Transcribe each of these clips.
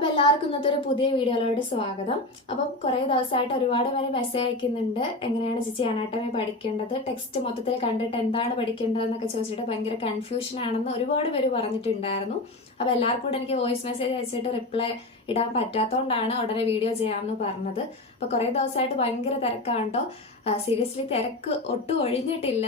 അപ്പോൾ എല്ലാവർക്കും ഇന്നത്തെ ഒരു പുതിയ വീഡിയോയിലോട്ട് സ്വാഗതം. അപ്പം കുറേ ദിവസമായിട്ട് ഒരുപാട് പേര് മെസ്സേജ് അയക്കുന്നുണ്ട്. എങ്ങനെയാണ് ചേച്ചി അനാട്ടമി പഠിക്കേണ്ടത്? ടെക്സ്റ്റ് മൊത്തത്തിൽ കണ്ടിട്ട് എന്താണ് പഠിക്കേണ്ടതെന്നൊക്കെ ചോദിച്ചിട്ട് ഭയങ്കര കൺഫ്യൂഷൻ ആണെന്ന് ഒരുപാട് പേര് പറഞ്ഞിട്ടുണ്ടായിരുന്നു. അപ്പോൾ എല്ലാവർക്കും കൂടെ എനിക്ക് വോയിസ് മെസ്സേജ് അയച്ചിട്ട് റിപ്ലൈ ഇടാൻ പറ്റാത്തതുകൊണ്ടാണ് ഉടനെ വീഡിയോ ചെയ്യാമെന്ന് പറഞ്ഞത്. അപ്പോൾ കുറേ ദിവസമായിട്ട് ഭയങ്കര തിരക്കാണ് കേട്ടോ സീരിയസ്ലി തിരക്ക് ഒട്ടും ഒഴിഞ്ഞിട്ടില്ല.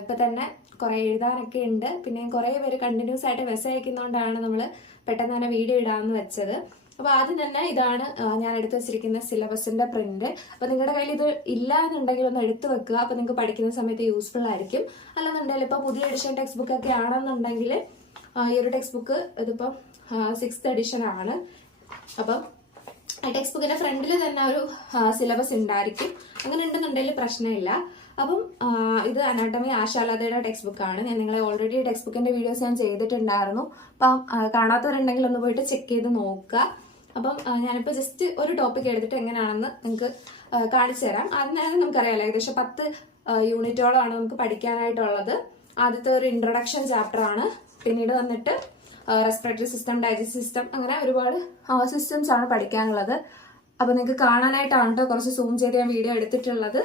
ഇപ്പൊ തന്നെ കുറേ എഴുതാനൊക്കെ ഉണ്ട്. പിന്നെ കുറേ പേര് കണ്ടിന്യൂസ് ആയിട്ട് മെസ്സേജ് അയക്കുന്നതുകൊണ്ടാണ് നമ്മൾ പെട്ടെന്ന് തന്നെ വീഡിയോ ഇടാമെന്ന് വെച്ചത്. അപ്പോൾ ആദ്യം തന്നെ ഇതാണ് ഞാൻ എടുത്തു വെച്ചിരിക്കുന്ന സിലബസിന്റെ പ്രിന്റ് അപ്പോൾ നിങ്ങളുടെ കയ്യിൽ ഇത് ഇല്ല എന്നുണ്ടെങ്കിൽ ഒന്ന് എടുത്തു വെക്കുക. അപ്പോൾ നിങ്ങൾക്ക് പഠിക്കുന്ന സമയത്ത് യൂസ്ഫുൾ ആയിരിക്കും. അല്ലെന്നുണ്ടെങ്കിൽ ഇപ്പോൾ പുതിയ എഡിഷൻ ടെക്സ്റ്റ് ബുക്ക് ഒക്കെ ആണെന്നുണ്ടെങ്കിൽ ഈ ഒരു ടെക്സ്റ്റ് ബുക്ക് ഇതിപ്പം സിക്സ്ത് എഡിഷൻ ആണ്. അപ്പം ടെക്സ്റ്റ് ബുക്കിന്റെ ഫ്രണ്ടിൽ തന്നെ ഒരു സിലബസ് ഉണ്ടായിരിക്കും. അങ്ങനെ ഉണ്ടെന്നുണ്ടെങ്കിൽ പ്രശ്നമില്ല. അപ്പം ഇത് അനാട്ടമി ആശാലതയുടെ ടെക്സ്റ്റ് ബുക്കാണ് ഞാൻ നിങ്ങളെ ഓൾറെഡി ടെക്സ്റ്റ് ബുക്കിന്റെ വീഡിയോസ് ഞാൻ ചെയ്തിട്ടുണ്ടായിരുന്നു. അപ്പം കാണാത്തവരുണ്ടെങ്കിൽ ഒന്ന് പോയിട്ട് ചെക്ക് ചെയ്ത് നോക്കുക. അപ്പം ഞാനിപ്പോൾ ജസ്റ്റ് ഒരു ടോപ്പിക് എടുത്തിട്ട് എങ്ങനെയാണെന്ന് നിങ്ങൾക്ക് കാണിച്ചു തരാം. അതിനാലും നമുക്കറിയാലോ ഏകദേശം പത്ത് യൂണിറ്റോളമാണ് നമുക്ക് പഠിക്കാനായിട്ടുള്ളത്. ആദ്യത്തെ ഒരു ഇൻട്രൊഡക്ഷൻ ചാപ്റ്റർ ആണ്. പിന്നീട് വന്നിട്ട് റെസ്പിറേറ്ററി സിസ്റ്റം ഡൈജസ്റ്റ് സിസ്റ്റം അങ്ങനെ ഒരുപാട് സിസ്റ്റംസ് ആണ് പഠിക്കാനുള്ളത്. അപ്പൊ നിങ്ങൾക്ക് കാണാനായിട്ടാണ് കേട്ടോ കുറച്ച് സൂം ചെയ്ത് ഞാൻ വീഡിയോ എടുത്തിട്ടുള്ളത്.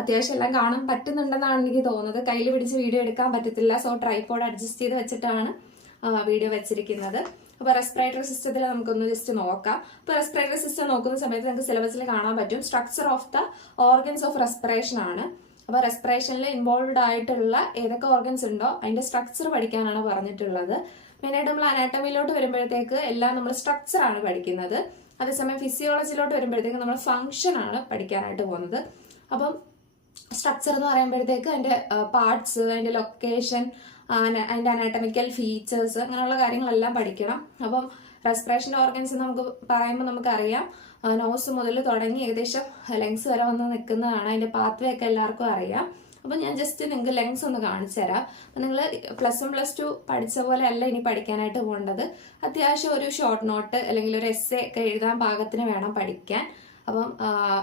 അത്യാവശ്യം എല്ലാം കാണാൻ പറ്റുന്നുണ്ടെന്നാണ് എനിക്ക് തോന്നുന്നത്. കയ്യിൽ പിടിച്ച് വീഡിയോ എടുക്കാൻ പറ്റത്തില്ല. സോ ട്രൈപോഡ് അഡ്ജസ്റ്റ് ചെയ്ത് വെച്ചിട്ടാണ് വീഡിയോ വെച്ചിരിക്കുന്നത്. അപ്പൊ റെസ്പിറേറ്ററി സിസ്റ്റത്തിൽ നമുക്കൊന്ന് ജസ്റ്റ് നോക്കാം. അപ്പൊ റെസ്പിറേറ്ററി സിസ്റ്റം നോക്കുന്ന സമയത്ത് നമുക്ക് സിലബസിൽ കാണാൻ പറ്റും. Structure of the organs of respiration ആണ്. അപ്പൊ റെസ്പിറേഷനിൽ ഇൻവോൾവ്ഡ് ആയിട്ടുള്ള ഏതൊക്കെ ഓർഗൻസ് ഉണ്ടോ അതിന്റെ സ്ട്രക്ചർ പഠിക്കാനാണ് പറഞ്ഞിട്ടുള്ളത്. മെയിനായിട്ട് നമ്മൾ അനാട്ടമിയിലോട്ട് വരുമ്പോഴത്തേക്ക് എല്ലാം നമ്മൾ സ്ട്രക്ചർ ആണ് പഠിക്കുന്നത്. അതേസമയം ഫിസിയോളജിയിലോട്ട് വരുമ്പോഴത്തേക്ക് നമ്മൾ ഫംഗ്ഷൻ ആണ് പഠിക്കാനായിട്ട് പോകുന്നത്. അപ്പം സ്ട്രക്ചർ എന്ന് പറയുമ്പോഴത്തേക്ക് അതിന്റെ പാർട്സ് അതിന്റെ ലൊക്കേഷൻ അതിന്റെ അനാട്ടമിക്കൽ ഫീച്ചേഴ്സ് അങ്ങനെയുള്ള കാര്യങ്ങളെല്ലാം പഠിക്കണം. അപ്പം റെസ്പിറേഷൻ ഓർഗൻസ് നമുക്ക് പറയുമ്പോൾ നമുക്കറിയാം നോസ് മുതൽ തുടങ്ങി ഏകദേശം ലെങ്സ് വരെ വന്ന് നിൽക്കുന്നതാണ്. അതിന്റെ പാത്വേ ഒക്കെ എല്ലാവർക്കും അറിയാം. അപ്പം ഞാൻ ജസ്റ്റ് നിങ്ങൾക്ക് ലെങ്സ് ഒന്ന് കാണിച്ചു തരാം. അപ്പം നിങ്ങൾ പ്ലസ് വൺ പ്ലസ് ടു പഠിച്ച പോലെ അല്ല ഇനി പഠിക്കാനായിട്ട് പോകേണ്ടത്. അത്യാവശ്യം ഒരു ഷോർട്ട് നോട്ട് അല്ലെങ്കിൽ ഒരു എസ് ഒക്കെ എഴുതാൻ പാകത്തിന് വേണം പഠിക്കാൻ. അപ്പം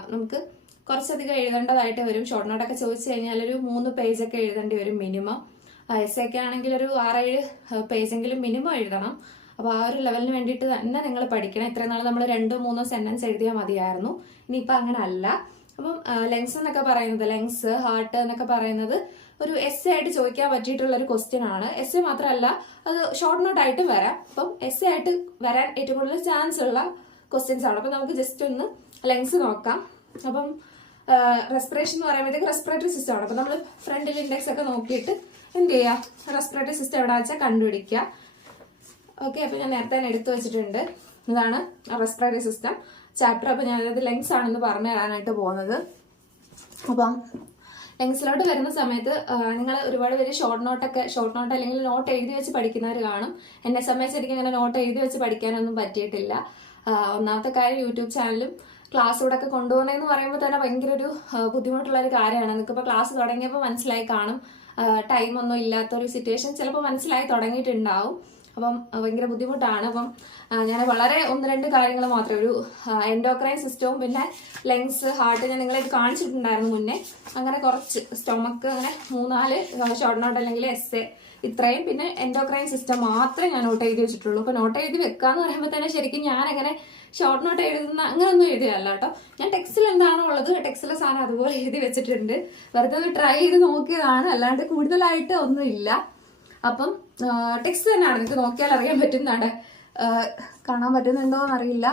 നമുക്ക് കുറച്ചധികം എഴുതേണ്ടതായിട്ട് വരും. ഷോർട്ട് നോട്ടൊക്കെ ചോദിച്ചു കഴിഞ്ഞാൽ ഒരു മൂന്ന് പേജൊക്കെ എഴുതേണ്ടി വരും മിനിമം. എസ് ഒക്കെ ആണെങ്കിൽ ഒരു ആറേഴ് പേജെങ്കിലും മിനിമം എഴുതണം. അപ്പോൾ ആ ഒരു ലെവലിന് വേണ്ടിയിട്ട് തന്നെ നിങ്ങൾ പഠിക്കണം. ഇത്രയും നാൾ നമ്മൾ രണ്ടോ മൂന്നോ സെന്റൻസ് എഴുതിയാൽ മതിയായിരുന്നു. ഇനിയിപ്പോൾ അങ്ങനെ അല്ല അപ്പം ലെങ്സ് എന്നൊക്കെ പറയുന്നത് ലെങ്സ് ഹാർട്ട് എന്നൊക്കെ പറയുന്നത് ഒരു എസ് ആയിട്ട് ചോദിക്കാൻ പറ്റിയിട്ടുള്ള ഒരു ക്വസ്റ്റ്യൻ ആണ്. എസ് എ മാത്രമല്ല അത് ഷോർട്ട് നോട്ട് ആയിട്ടും വരാം. അപ്പം എസ് എ ആയിട്ട് വരാൻ ഏറ്റവും കൂടുതൽ ചാൻസ് ഉള്ള ക്വസ്റ്റ്യൻസ് ആണ്. അപ്പം നമുക്ക് ജസ്റ്റ് ഒന്ന് ലെങ്സ് നോക്കാം. അപ്പം റെസ്പിറേഷൻ എന്ന് പറയുമ്പോഴത്തേക്ക് റെസ്പിറേറ്ററി സിസ്റ്റം ആണ്. അപ്പോൾ നമ്മൾ ഫ്രണ്ടിൽ ഇൻഡെക്സ് ഒക്കെ നോക്കിയിട്ട് എന്ത് ചെയ്യുക റെസ്പിറേറ്ററി സിസ്റ്റം എവിടെ വെച്ചാൽ കണ്ടുപിടിക്കുക. ഓക്കെ അപ്പോൾ ഞാൻ നേരത്തെ തന്നെ എടുത്തു വെച്ചിട്ടുണ്ട്. ഇതാണ് റെസ്പിറേറ്ററി സിസ്റ്റം ചാപ്റ്റർ അപ്പൊ ഞാനത് ലെങ്സ് ആണെന്ന് പറഞ്ഞു തരാനായിട്ട് പോകുന്നത്. അപ്പം ലെങ്സിലോട്ട് വരുന്ന സമയത്ത് നിങ്ങൾ ഒരുപാട് പേര് ഷോർട്ട് നോട്ടൊക്കെ ഷോർട്ട് നോട്ട് അല്ലെങ്കിൽ നോട്ട് എഴുതി വെച്ച് പഠിക്കുന്നവർ കാണും. എന്നെ സംബന്ധിച്ച് എനിക്ക് അങ്ങനെ നോട്ട് എഴുതി വെച്ച് പഠിക്കാനൊന്നും പറ്റിയിട്ടില്ല. ഒന്നാമത്തെ കാര്യം യൂട്യൂബ് ചാനലും ക്ലാസ്സിലൂടെ ഒക്കെ എന്ന് പറയുമ്പോൾ തന്നെ ഭയങ്കര ഒരു ബുദ്ധിമുട്ടുള്ള ഒരു കാര്യമാണ്. നിങ്ങൾക്കിപ്പോൾ ക്ലാസ് തുടങ്ങിയപ്പോൾ മനസ്സിലായി കാണും. ടൈമൊന്നും ഇല്ലാത്തൊരു സിറ്റുവേഷൻ ചിലപ്പോൾ മനസ്സിലായി തുടങ്ങിയിട്ടുണ്ടാവും. അപ്പം ഭയങ്കര ബുദ്ധിമുട്ടാണ്. അപ്പം ഞാൻ വളരെ ഒന്ന് രണ്ട് കാര്യങ്ങൾ മാത്രമേ ഒരു എൻഡോക്രൈൻ സിസ്റ്റവും പിന്നെ ലങ്സ് ഹാർട്ട് ഞാൻ നിങ്ങളെ ഇത് കാണിച്ചിട്ടുണ്ടായിരുന്നു മുന്നേ. അങ്ങനെ കുറച്ച് സ്റ്റൊമക്ക് അങ്ങനെ മൂന്നാൽ ഷോർട്ട് നോട്ട് അല്ലെങ്കിൽ എസ് എ ഇത്രയും പിന്നെ എൻഡോക്രൈൻ സിസ്റ്റം മാത്രമേ ഞാൻ നോട്ട് എഴുതി വെച്ചിട്ടുള്ളൂ. അപ്പം നോട്ട് എഴുതി വെക്കുക വെക്കാന്ന് പറയുമ്പോൾ തന്നെ ശരിക്കും ഞാൻ അങ്ങനെ ഷോർട്ട് നോട്ട് എഴുതുന്ന അങ്ങനെയൊന്നും എഴുതിയല്ല കേട്ടോ. ഞാൻ ടെക്സ്റ്റിൽ എന്താണോ ഉള്ളത് ടെക്സ്റ്റിലെ സാധനം അതുപോലെ എഴുതി വെച്ചിട്ടുണ്ട്. വെറുതെ ഒന്ന് ട്രൈ ചെയ്ത് നോക്കിയതാണ്. അല്ലാണ്ട് കൂടുതലായിട്ട് ഒന്നുമില്ല അപ്പം ടെക്സ്റ്റ് തന്നെയാണ്. നിങ്ങൾക്ക് നോക്കിയാൽ അറിയാൻ പറ്റുന്നതാണ് കാണാൻ പറ്റുന്നുണ്ടോ എന്നറിയില്ല.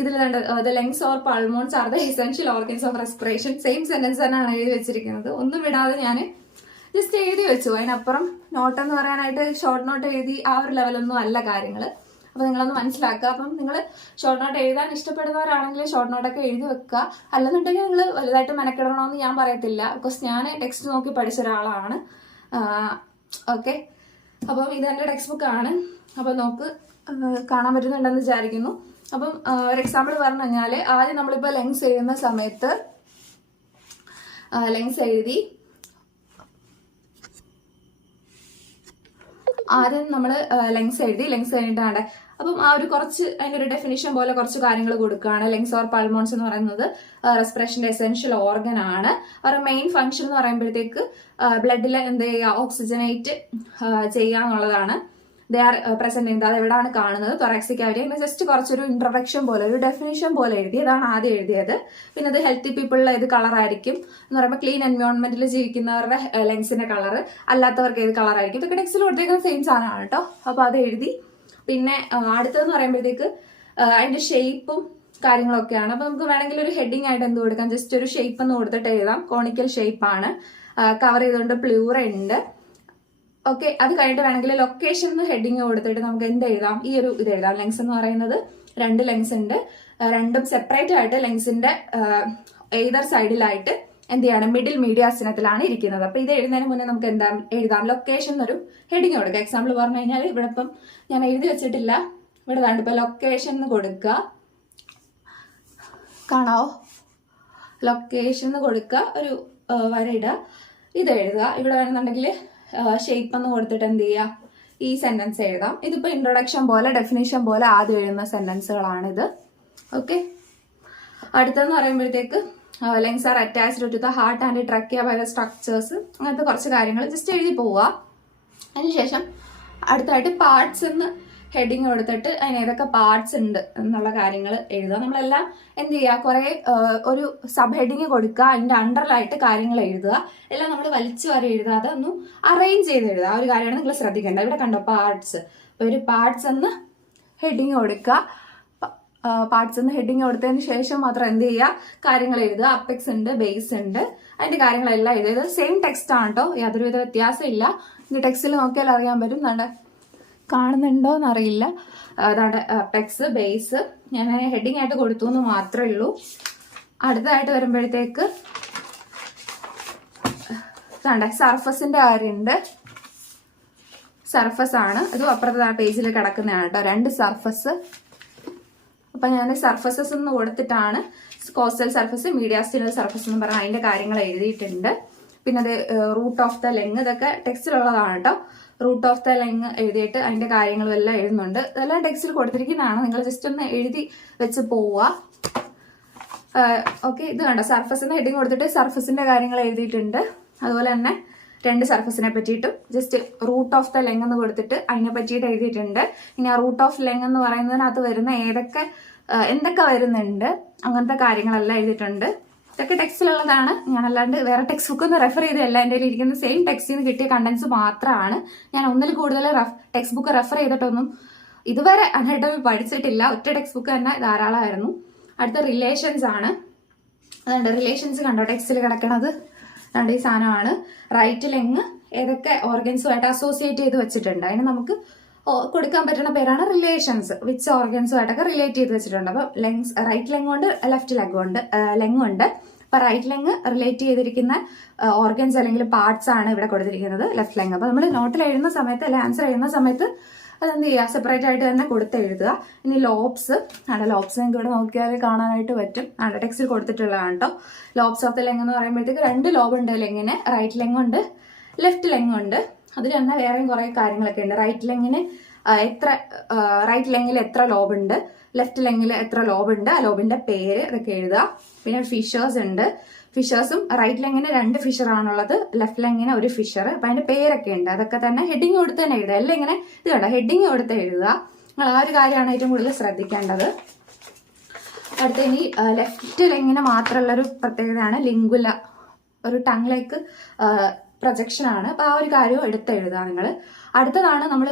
ഇതിൽ രണ്ട് the lungs or pulmones are the essential organs of respiration same sentence തന്നെയാണ് എഴുതി വെച്ചിരിക്കുന്നത്. ഒന്നും വിടാതെ ഞാൻ ജസ്റ്റ് എഴുതി വെച്ചു. അതിനപ്പുറം നോട്ടെന്ന് പറയാനായിട്ട് ഷോർട്ട് നോട്ട് എഴുതി ആ ഒരു ലെവലൊന്നും അല്ല കാര്യങ്ങൾ അപ്പൊ നിങ്ങളൊന്ന് മനസ്സിലാക്കുക. അപ്പം നിങ്ങൾ ഷോർട്ട് നോട്ട് എഴുതാൻ ഇഷ്ടപ്പെടുന്നവരാണെങ്കിൽ ഷോർട്ട് നോട്ടൊക്കെ എഴുതി വെക്കുക. അല്ലെന്നുണ്ടെങ്കിൽ നിങ്ങൾ വലുതായിട്ട് മെനക്കെടണമെന്ന് ഞാൻ പറയത്തില്ല. ബിക്കോസ് ഞാൻ ടെക്സ്റ്റ് നോക്കി പഠിച്ച ഒരാളാണ്. ഓക്കെ അപ്പം ഇത് എന്റെ ടെക്സ്റ്റ് ബുക്ക് ആണ്. അപ്പം നോക്ക് കാണാൻ പറ്റുന്നുണ്ടെന്ന് വിചാരിക്കുന്നു. അപ്പം ഒരു എക്സാമ്പിൾ പറഞ്ഞു കഴിഞ്ഞാൽ ആദ്യം നമ്മളിപ്പോൾ ലെങ്സ് എഴുതുന്ന സമയത്ത് ലെങ്സ് എഴുതി. ആദ്യം നമ്മൾ ലെങ്സ് എഴുതി. ലെങ്സ് കഴിഞ്ഞിട്ടാണ്. അപ്പം ആ ഒരു കുറച്ച് അതിന്റെ ഒരു ഡെഫിനിഷൻ പോലെ കുറച്ച് കാര്യങ്ങൾ കൊടുക്കുകയാണ്. ലെങ്സ് ഓർ പൾമോൺസ് എന്ന് പറയുന്നത് റെസ്പിറേഷന്റെ എസെൻഷ്യൽ ഓർഗൻ ആണ്. അവരുടെ മെയിൻ ഫംഗ്ഷൻ എന്ന് പറയുമ്പോഴത്തേക്ക് ബ്ലഡിൽ എന്ത് ചെയ്യുക? ഓക്സിജനേറ്റ് ചെയ്യുക എന്നുള്ളതാണ്. ദേ ആർ പ്രസന്റ് ചെയ്യുന്നത് അത് എവിടെയാണ് കാണുന്നത്? തൊറാക്സിക് ക്യാവിറ്റി അങ്ങനെ ജസ്റ്റ് കുറച്ചൊരു ഇൻട്രൊഡക്ഷൻ പോലെ ഒരു ഡെഫിനിഷൻ പോലെ എഴുതി. അതാണ് ആദ്യം എഴുതിയത്. പിന്നെ അത് ഹെൽത്തി പീപ്പിളിൽ ഏത് കളറായിരിക്കും എന്ന് പറയുമ്പോൾ ക്ലീൻ എൻവയോൺമെന്റിൽ ജീവിക്കുന്നവരുടെ ലെങ്സിന്റെ കളർ അല്ലാത്തവർക്ക് ഏത് കളറായിരിക്കും ഇതൊക്കെ ടെക്സ്റ്റിൽ കൊടുത്തേക്കുന്ന സെയിം സാധനമാണ് കേട്ടോ. അപ്പോൾ അത് എഴുതി പിന്നെ അടുത്തതെന്ന് പറയുമ്പോഴത്തേക്ക് അതിന്റെ ഷേപ്പും കാര്യങ്ങളൊക്കെയാണ്. അപ്പൊ നമുക്ക് വേണമെങ്കിൽ ഒരു ഹെഡിങ് ആയിട്ട് എന്ത് കൊടുക്കാം? ജസ്റ്റ് ഒരു ഷേപ്പ് എന്ന് കൊടുത്തിട്ട് എഴുതാം. കോണിക്കൽ ഷേപ്പാണ് കവർ ചെയ്തുകൊണ്ട് പ്ലൂറ ഉണ്ട്. ഓക്കെ അത് കഴിഞ്ഞിട്ട് വേണമെങ്കിൽ ലൊക്കേഷൻ എന്ന് ഹെഡിങ് കൊടുത്തിട്ട് നമുക്ക് എന്ത് എഴുതാം? ഈ ഒരു ഇത് എഴുതാം. ലെങ്സ് എന്ന് പറയുന്നത് രണ്ട് ലെങ്സ് ഉണ്ട്. രണ്ടും സെപ്പറേറ്റ് ആയിട്ട് ലെങ്സിന്റെ എയ്തർ സൈഡിലായിട്ട് എന്ത് മിഡിൽ മിഡിൽ മീഡിയാസിനത്തിലാണ് ഇരിക്കുന്നത്. അപ്പൊ ഇത് എഴുതുന്നതിന് മുന്നേ നമുക്ക് എന്താ എഴുതാം? ലൊക്കേഷൻ എന്നൊരു ഹെഡിങ് കൊടുക്കുക എക്സാമ്പിൾ പറഞ്ഞു കഴിഞ്ഞാൽ ഇവിടെ ഇപ്പം ഞാൻ എഴുതി വെച്ചിട്ടില്ല. ഇവിടെ വേണ്ട. ഇപ്പൊ ലൊക്കേഷൻ എന്ന് കൊടുക്കുക. കാണാവോ? ലൊക്കേഷൻ എന്ന് കൊടുക്കുക. ഒരു വരയിടുക ഇത് എഴുതുക. ഇവിടെ വേണമെന്നുണ്ടെങ്കിൽ ഷേപ്പ് എന്ന് കൊടുത്തിട്ട് എന്ത് ചെയ്യുക? ഈ സെന്റൻസ് എഴുതാം. ഇതിപ്പോൾ ഇൻട്രൊഡക്ഷൻ പോലെ ഡെഫിനേഷൻ പോലെ ആദ്യം എഴുതുന്ന സെന്റൻസുകളാണിത് ഓക്കെ അടുത്തെന്ന് പറയുമ്പോഴത്തേക്ക് lungs are attached to the heart and trachea by the structures അങ്ങനത്തെ കുറച്ച് കാര്യങ്ങൾ ജസ്റ്റ് എഴുതി പോവുക. അതിനുശേഷം അടുത്തായിട്ട് പാർട്സ് എന്ന് ഹെഡിങ് കൊടുത്തിട്ട് അതിന് ഏതൊക്കെ പാർട്സ് ഉണ്ട് എന്നുള്ള കാര്യങ്ങൾ എഴുതുക. നമ്മളെല്ലാം എന്ത് ചെയ്യുക? കുറേ ഒരു സബ് ഹെഡിങ് കൊടുക്കുക. അതിന്റെ അണ്ടറിലായിട്ട് കാര്യങ്ങൾ എഴുതുക. എല്ലാം നമ്മൾ വലിച്ചു വരെ എഴുതാതെ ഒന്ന് അറേഞ്ച് ചെയ്ത് എഴുതുക. ആ ഒരു കാര്യമാണ് നിങ്ങൾ ശ്രദ്ധിക്കേണ്ടത്. ഇവിടെ കണ്ടോ പാർട്സ് ഒരു പാർട്സ് എന്ന് ഹെഡിങ് കൊടുക്കുക. പാർട്സ് എന്ന് ഹെഡിങ് കൊടുത്തതിന് ശേഷം മാത്രം എന്ത് ചെയ്യുക? കാര്യങ്ങൾ എഴുതുക. അപ്പെക്സ് ഉണ്ട് ബേസ് ഉണ്ട്. അതിന്റെ കാര്യങ്ങളെല്ലാം എഴുതുക. സെയിം ടെക്സ്റ്റ് ആണ് കേട്ടോ യാതൊരുവിധ വ്യത്യാസമില്ല. ഇത് ടെക്സ്റ്റിൽ നോക്കിയാൽ അറിയാൻ പറ്റും. നല്ല കാണുന്നുണ്ടോ എന്നറിയില്ല. അതാണ് അപ്പെക്സ് ബേസ് ഞാൻ ഹെഡിങ് ആയിട്ട് കൊടുത്തു എന്ന് മാത്രമേ ഉള്ളൂ. അടുത്തതായിട്ട് വരുമ്പോഴത്തേക്ക് ഇതാണ്ട് സർഫസിന്റെ കാര്യമുണ്ട്. സർഫസ് ആണ്. ഇതും അപ്പുറത്തെ പേജിൽ കിടക്കുന്നതാണ് കേട്ടോ രണ്ട് സർഫസ് അപ്പൊ ഞാൻ സർഫസസ് എന്ന് കൊടുത്തിട്ടാണ് കോസ്റ്റൽ സർഫസ് മീഡിയാസ്റ്റിനൽ സർഫസ് എന്ന് പറഞ്ഞാൽ അതിന്റെ കാര്യങ്ങൾ എഴുതിയിട്ടുണ്ട്. പിന്നെ അത് റൂട്ട് ഓഫ് ദ ലെങ് ഇതൊക്കെ ടെക്സ്റ്റിലുള്ളതാണ് കേട്ടോ. റൂട്ട് ഓഫ് ദ ലെങ് എഴുതിയിട്ട് അതിന്റെ കാര്യങ്ങളും എല്ലാം എഴുതുന്നുണ്ട്. ഇതെല്ലാം ടെക്സ്റ്റിൽ കൊടുത്തിരിക്കുന്നതാണ്. നിങ്ങൾ ജസ്റ്റ് ഒന്ന് എഴുതി വെച്ച് പോവുക. ഓക്കെ ഇത് കണ്ടോ? സർഫസ് എന്ന് ഹെഡിങ് കൊടുത്തിട്ട് സർഫസിന്റെ കാര്യങ്ങൾ എഴുതിയിട്ടുണ്ട്. അതുപോലെ തന്നെ രണ്ട് സർഫസിനെ പറ്റിയിട്ടും just root of the lung എന്ന് കൊടുത്തിട്ട് അതിനെ പറ്റിയിട്ട് എഴുതിയിട്ടുണ്ട്. ഇനി ആ റൂട്ട് ഓഫ് ലെങ് എന്ന് പറയുന്നതിനകത്ത് വരുന്ന ഏതൊക്കെ എന്തൊക്കെ വരുന്നുണ്ട് അങ്ങനത്തെ കാര്യങ്ങളെല്ലാം എഴുതിയിട്ടുണ്ട്. ഇതൊക്കെ ടെക്സ്റ്റിലുള്ളതാണ് ഞാൻ അല്ലാണ്ട് വേറെ ടെക്സ്റ്റ് ബുക്ക് ഒന്ന് റെഫർ ചെയ്തല്ല എന്റെ കയ്യിൽ ഇരിക്കുന്ന സെയിം ടെക്സ്റ്റിൽ നിന്ന് കിട്ടിയ കണ്ടൻസ് മാത്രമാണ്. ഞാൻ ഒന്നിൽ കൂടുതൽ റഫ് ടെക്സ്റ്റ് ബുക്ക് റെഫർ ചെയ്തിട്ടൊന്നും ഇതുവരെ അനായിട്ട് പഠിച്ചിട്ടില്ല. ഒറ്റ ടെക്സ്റ്റ് ബുക്ക് തന്നെ ധാരാളമായിരുന്നു. അടുത്ത റിലേഷൻസ് ആണ്. അതുകൊണ്ട് റിലേഷൻസ് കണ്ടോ? ടെക്സ്റ്റിൽ കിടക്കണത്. അതുകൊണ്ട് ഈ സാധനമാണ്. റൈറ്റ് ലെങ് ഏതൊക്കെ ഓർഗൻസുമായിട്ട് അസോസിയേറ്റ് ചെയ്ത് വെച്ചിട്ടുണ്ട്. അതിന് നമുക്ക് കൊടുക്കാൻ പറ്റുന്ന പേരാണ് റിലേഷൻസ് വിച്ച് ഓർഗൻസുമായിട്ടൊക്കെ റിലേറ്റ് ചെയ്ത് വെച്ചിട്ടുണ്ട്. അപ്പോൾ ലെങ്സ് റൈറ്റ് ലെങ് ഉണ്ട് ലെഫ്റ്റ് ലെഗ് ഉണ്ട് ലെങ് ഉണ്ട്. അപ്പൊ റൈറ്റ് ലെങ് റിലേറ്റ് ചെയ്തിരിക്കുന്ന ഓർഗൻസ് അല്ലെങ്കിൽ പാർട്സ് ആണ് ഇവിടെ കൊടുത്തിരിക്കുന്നത് ലെഫ്റ്റ് ലെങ് അപ്പൊ നമ്മൾ നോട്ടിൽ എഴുതുന്ന സമയത്ത് അല്ലെ ആൻസർ എഴുതുന്ന സമയത്ത് അതെന്ത് ചെയ്യുക? സെപ്പറേറ്റ് ആയിട്ട് തന്നെ കൊടുത്ത് എഴുതുക. ഇനി ലോബ്സ് ആണ് ലോബ്സ് നിങ്ങൾക്ക് ഇവിടെ നോക്കിയാൽ കാണാനായിട്ട് പറ്റും. ആണ് ടെക്സ്റ്റിൽ കൊടുത്തിട്ടുള്ളതാണ് കേട്ടോ ലോബ്സ് ഓഫ് ദ ലെങ് എന്ന് പറയുമ്പോഴത്തേക്ക് രണ്ട് ലോബ് ഉണ്ട് ലെങ്ങിന് റൈറ്റ് ലെങ് ഉണ്ട് ലെഫ്റ്റ് ലെങ് ഉണ്ട്. അതിൽ തന്നെ വേറെയും കുറെ കാര്യങ്ങളൊക്കെ ഉണ്ട്. റൈറ്റ് ലെങ്ങിന് എത്ര റൈറ്റ് ലെങ്ങിൽ എത്ര ലോബ് ഉണ്ട്? ലെഫ്റ്റ് ലെങ്ങിൽ എത്ര ലോബ് ഉണ്ട്? ആ ലോബിന്റെ പേര് ഇതൊക്കെ എഴുതുക. പിന്നെ ഫിഷേഴ്സ് ഉണ്ട്. ഫിഷേഴ്സും റൈറ്റ് ലെങ്ങിന് രണ്ട് ഫിഷർ ആണുള്ളത് ലെങ്ങിന് ഒരു ഫിഷർ അപ്പൊ അതിന്റെ പേരൊക്കെ ഉണ്ട്. അതൊക്കെ തന്നെ ഹെഡിങ് കൊടുത്ത് തന്നെ എഴുതുക. അല്ല ഇങ്ങനെ ഇത് കണ്ടോ? ഹെഡിങ് കൊടുത്ത് എഴുതുക. നിങ്ങൾ ആ ഒരു കാര്യമാണ് ഏറ്റവും കൂടുതൽ ശ്രദ്ധിക്കേണ്ടത്. അടുത്ത ഇനി ലെഫ്റ്റ് ലെങ്ങിന് മാത്രമുള്ള ഒരു പ്രത്യേകതയാണ് ലിംഗുല ഒരു ടങ്ങിലേക്ക് പ്രൊജക്ഷൻ ആണ്. അപ്പൊ ആ ഒരു കാര്യവും എടുത്ത് എഴുതുക നിങ്ങൾ. അടുത്തതാണ് നമ്മൾ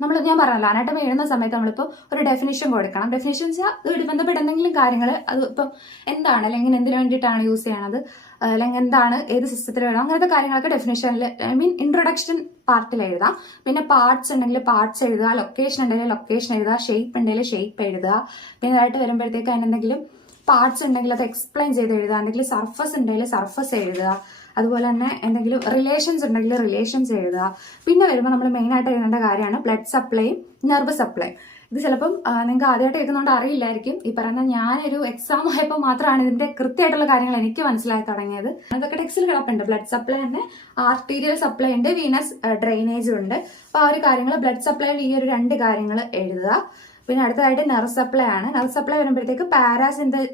നമ്മൾ ഞാൻ പറഞ്ഞല്ലോ അനാട്ടമി എഴുതുന്ന സമയത്ത് നമ്മളിപ്പോൾ ഒരു ഡെഫിനിഷൻ കൊടുക്കണം. ഡെഫിനിഷൻ അത് ബന്ധപ്പെട്ട എന്തെങ്കിലും കാര്യങ്ങൾ അത് ഇപ്പം എന്താണ് അല്ലെങ്കിൽ എന്തിനു വേണ്ടിയിട്ടാണ് യൂസ് ചെയ്യണത് അല്ലെങ്കിൽ എന്താണ് ഏത് സിസ്റ്റത്തിൽ വേണം അങ്ങനത്തെ കാര്യങ്ങളൊക്കെ ഡെഫിനിഷനിൽ ഐ മീൻ ഇൻട്രൊഡക്ഷൻ പാർട്ടിൽ എഴുതാം. പിന്നെ പാർട്സ് ഉണ്ടെങ്കിൽ പാർട്സ് എഴുതുക ലൊക്കേഷൻ ഉണ്ടെങ്കിൽ ലൊക്കേഷൻ എഴുതുക ഷേപ്പ് ഉണ്ടെങ്കിൽ ഷേപ്പ് എഴുതുക. പിന്നെ ഇതായിട്ട് വരുമ്പോഴത്തേക്ക് അതിനെന്തെങ്കിലും പാർട്സ് ഉണ്ടെങ്കിൽ അത് എക്സ്പ്ലെയിൻ ചെയ്ത് എഴുതുക. അല്ലെങ്കിൽ സർഫസ് ഉണ്ടെങ്കിൽ സർഫസ് എഴുതുക. അതുപോലെ തന്നെ എന്തെങ്കിലും റിലേഷൻസ് ഉണ്ടെങ്കിൽ റിലേഷൻസ് എഴുതുക. പിന്നെ വരുമ്പോൾ നമ്മൾ മെയിൻ ആയിട്ട് എഴുതേണ്ട കാര്യമാണ് ബ്ലഡ് സപ്ലൈ നെർവ് സപ്ലൈ ഇത് ചിലപ്പം നിങ്ങൾക്ക് ആദ്യമായിട്ട് എഴുതുന്നതുകൊണ്ട് അറിയില്ലായിരിക്കും. ഈ പറയുന്ന ഞാനൊരു എക്സാം ആയപ്പോൾ മാത്രമാണ് ഇതിന്റെ കൃത്യമായിട്ടുള്ള കാര്യങ്ങൾ എനിക്ക് മനസ്സിലായി തുടങ്ങിയത്. അതൊക്കെ ടെക്സ്റ്റിൽ കിടപ്പുണ്ട്. ബ്ലഡ് സപ്ലൈ തന്നെ ആർട്ടീരിയൽ സപ്ലൈ ഉണ്ട് വീനസ് ഡ്രെയിനേജ് ഉണ്ട്. അപ്പോൾ ആ ഒരു കാര്യങ്ങൾ ബ്ലഡ് സപ്ലൈയിൽ ഈ ഒരു രണ്ട് കാര്യങ്ങൾ എഴുതുക. പിന്നെ അടുത്തതായിട്ട് നെർവ് സപ്ലൈ ആണ്. നെർവ് സപ്ലൈ വരുമ്പോഴത്തേക്ക് പാരാസിന്ത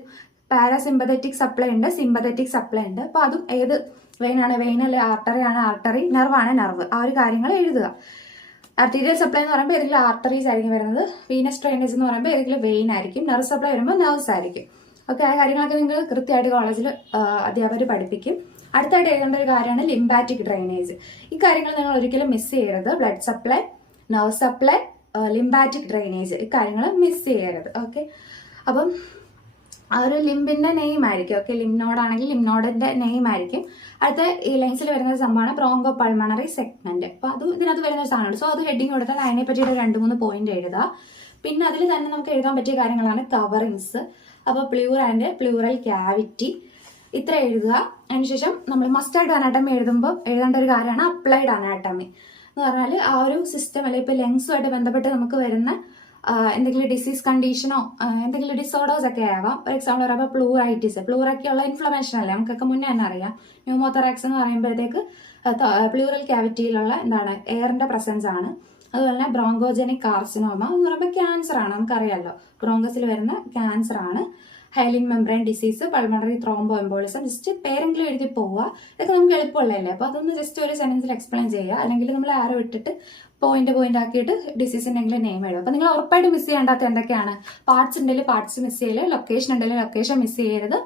പാരാസിമ്പതറ്റിക് സപ്ലൈ ഉണ്ട് സിമ്പതറ്റിക് സപ്ലൈ ഉണ്ട്. അപ്പോൾ അതും ഏത് വെയിനാണ് വെയിൻ അല്ലെ ആർട്ടറി ആണ് ആർട്ടറി നെർവാണ് നെർവ് ആ ഒരു കാര്യങ്ങൾ എഴുതുക. ആർട്ടീരിയൽ സപ്ലൈ എന്ന് പറയുമ്പോൾ ഏതെങ്കിലും ആർട്ടറീസ് ആയിരിക്കും വരുന്നത്. വീനസ് ഡ്രെയിനേജ് എന്ന് പറയുമ്പോൾ ഏതെങ്കിലും വെയിൻ ആയിരിക്കും. നെർവ് സപ്ലൈ വരുമ്പോൾ നെർവ്സ് ആയിരിക്കും. ഓക്കെ ആ കാര്യങ്ങളൊക്കെ നിങ്ങൾ കൃത്യമായിട്ട് കോളേജിൽ അധ്യാപകർ പഠിപ്പിക്കും. അടുത്തായിട്ട് എഴുതേണ്ട ഒരു കാര്യമാണ് ലിംബാറ്റിക് ഡ്രൈനേജ് ഈ കാര്യങ്ങൾ നിങ്ങൾ ഒരിക്കലും മിസ് ചെയ്യരുത്. Blood supply nerve supply lymphatic drainage ഈ കാര്യങ്ങൾ മിസ് ചെയ്യരുത്. ഓക്കെ അപ്പം ആ ഒരു ലിംബിന്റെ നെയിം ആയിരിക്കും. ഓക്കെ ലിംനോഡാണെങ്കിൽ ലിംനോഡിന്റെ നെയിം ആയിരിക്കും. അടുത്ത ഈ ലൈൻസിൽ വരുന്ന ഒരു സംഭവമാണ് ബ്രോങ്കോ പൾമണറി സെഗ്മെന്റ് അപ്പൊ അത് ഇതിനകത്ത് വരുന്ന ഒരു സാധനമുണ്ട്. സോ അത് ഹെഡിങ് കൊടുത്താൽ അതിനെ പറ്റിയിട്ട് രണ്ട് മൂന്ന് പോയിന്റ് എഴുതുക. പിന്നെ അതിൽ തന്നെ നമുക്ക് എഴുതാൻ പറ്റിയ കാര്യങ്ങളാണ് കവറിങ്സ് അപ്പോൾ പ്ലൂർ ആൻഡ് പ്ലൂറൽ ക്യാവിറ്റി ഇത്ര എഴുതുക. അതിനുശേഷം നമ്മൾ മസ്റ്റാർഡ് അനാട്ടമി എഴുതുമ്പോൾ എഴുതേണ്ട ഒരു കാര്യമാണ് അപ്ലൈഡ് അനാട്ടമി എന്ന് പറഞ്ഞാൽ ആ ഒരു സിസ്റ്റം അല്ലെങ്കിൽ ഇപ്പോൾ ലെങ്സുമായിട്ട് ബന്ധപ്പെട്ട് നമുക്ക് വരുന്ന എന്തെങ്കിലും ഡിസീസ് കണ്ടീഷനോ എന്തെങ്കിലും ഡിസോർഡേഴ്സ് ഒക്കെ ആവാം. ഫോർ എക്സാമ്പിൾ പറയുമ്പോൾ പ്ലൂറൈറ്റിസ് പ്ലൂറൊക്കെയുള്ള ഇൻഫ്ലമേഷൻ അല്ലേ? നമുക്കൊക്കെ മുന്നേ തന്നെ അറിയാം. ന്യൂമോത്തറാക്സ് എന്ന് പറയുമ്പോഴത്തേക്ക് പ്ലൂറൽ ക്യാവിറ്റിയിലുള്ള എന്താണ് എയറിന്റെ പ്രസൻസ് ആണ്. അതുപോലെ തന്നെ ബ്രോങ്കോജനിക് കാർസിനോമ എന്ന് പറയുമ്പോൾ ക്യാൻസർ ആണ്. നമുക്കറിയാമല്ലോ ബ്രോങ്കസിൽ വരുന്ന ക്യാൻസർ ആണ്. Hyaline membrane disease pulmonary thromboembolism just പേരെങ്കിലും എഴുതി പോവുക. ഇതൊക്കെ നമുക്ക് എളുപ്പമുള്ളതല്ലേ? അപ്പോൾ അതൊന്ന് ജസ്റ്റ് ഒരു സെന്റൻസിൽ എക്സ്പ്ലെയിൻ ചെയ്യുക. അല്ലെങ്കിൽ നമ്മൾ ആരോ ഇട്ടിട്ട് പോയിന്റ് പോയിന്റ് ആക്കിയിട്ട് ഡിസീസിന്റെ എങ്കിലും നെയിം എഴുതും അപ്പോൾ നിങ്ങൾ ഉറപ്പായിട്ട് മിസ് ചെയ്യേണ്ടാത്ത എന്തൊക്കെയാണ്? പാർട്സ് ഉണ്ടെങ്കിൽ പാർട്സ് മിസ് ചെയ്യൽ ലൊക്കേഷൻ ഉണ്ടെങ്കിൽ ലൊക്കേഷൻ മിസ് ചെയ്യരുത്.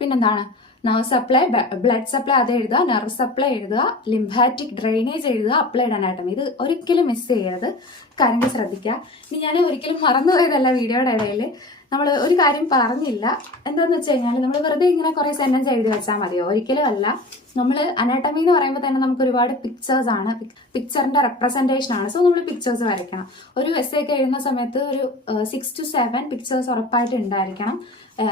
പിന്നെന്താണ്? നർവ് സപ്ലൈ ബ്ലഡ് സപ്ലൈ അത് എഴുതുക. നെർവ് സപ്ലൈ എഴുതുക. ലിംഫാറ്റിക് ഡ്രെയിനേജ് എഴുതുക. അപ്ലൈഡ് അനാട്ടമി ഇത് ഒരിക്കലും മിസ് ചെയ്യരുത്. കാര്യങ്ങൾ ശ്രദ്ധിക്കുക. ഇനി ഞാൻ ഒരിക്കലും മറന്നുപോയതല്ല വീഡിയോയുടെ ഇടയിൽ നമ്മൾ ഒരു കാര്യം പറഞ്ഞില്ല. എന്താന്ന് വെച്ച് കഴിഞ്ഞാൽ നമ്മൾ വെറുതെ ഇങ്ങനെ കുറേ സെന്റൻസ് എഴുതി വെച്ചാൽ മതിയോ? ഒരിക്കലും അല്ല. നമ്മൾ അനാട്ടമി എന്ന് പറയുമ്പോൾ തന്നെ നമുക്ക് ഒരുപാട് പിക്ചേഴ്സ് ആണ്. പിക്ചറിന്റെ റെപ്രസെന്റേഷൻ ആണ്. സോ നമ്മൾ പിക്ചേഴ്സ് വരയ്ക്കണം. ഒരു എസ് എഴുതുന്ന സമയത്ത് ഒരു സിക്സ് ടു സെവൻ പിക്ചേഴ്സ് ഉറപ്പായിട്ട് ഉണ്ടായിരിക്കണം.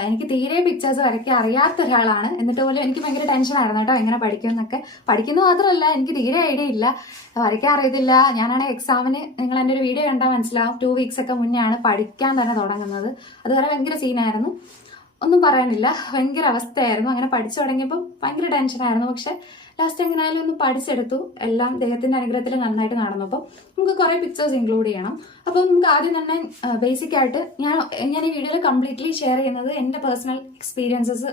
എനിക്ക് തീരെ പിക്ചേഴ്സ് വരയ്ക്കാൻ അറിയാത്ത ഒരാളാണ്. എന്നിട്ട് പോലും എനിക്ക് ഭയങ്കര ടെൻഷനായിരുന്നു കേട്ടോ എങ്ങനെ പഠിക്കും എന്നൊക്കെ പഠിക്കുന്നത് മാത്രമല്ല എനിക്ക് തീരെ ഐഡിയ ഇല്ല. വരയ്ക്കാൻ അറിയത്തില്ല. ഞാനാണെങ്കിൽ എക്സാമിന് നിങ്ങൾ എന്റെ ഒരു വീഡിയോ കണ്ടാൽ മനസ്സിലാവും. ടു വീക്സ് ഒക്കെ മുന്നേ ആണ് പഠിക്കാൻ തന്നെ തുടങ്ങുന്നത്. അതുവരെ ഭയങ്കര സീനായിരുന്നു ഒന്നും പറയാനില്ല. ഭയങ്കര അവസ്ഥയായിരുന്നു. അങ്ങനെ പഠിച്ചു തുടങ്ങിയപ്പോൾ ഭയങ്കര ടെൻഷനായിരുന്നു പക്ഷെ ലാസ്റ്റ് എങ്ങനെയായാലും ഒന്ന് പഠിച്ചെടുത്തു. എല്ലാം ദൈവത്തിന്റെ അനുഗ്രഹത്തിൽ നന്നായിട്ട് നടന്നു അപ്പോൾ നമുക്ക് കുറേ പിക്ചേഴ്സ് ഇൻക്ലൂഡ് ചെയ്യണം. അപ്പോൾ നമുക്ക് ആദ്യം തന്നെ ബേസിക് ആയിട്ട് ഞാൻ ഞാൻ ഈ വീഡിയോയിൽ കംപ്ലീറ്റ്ലി ഷെയർ ചെയ്യുന്നത് എന്റെ പേഴ്സണൽ എക്സ്പീരിയൻസസ്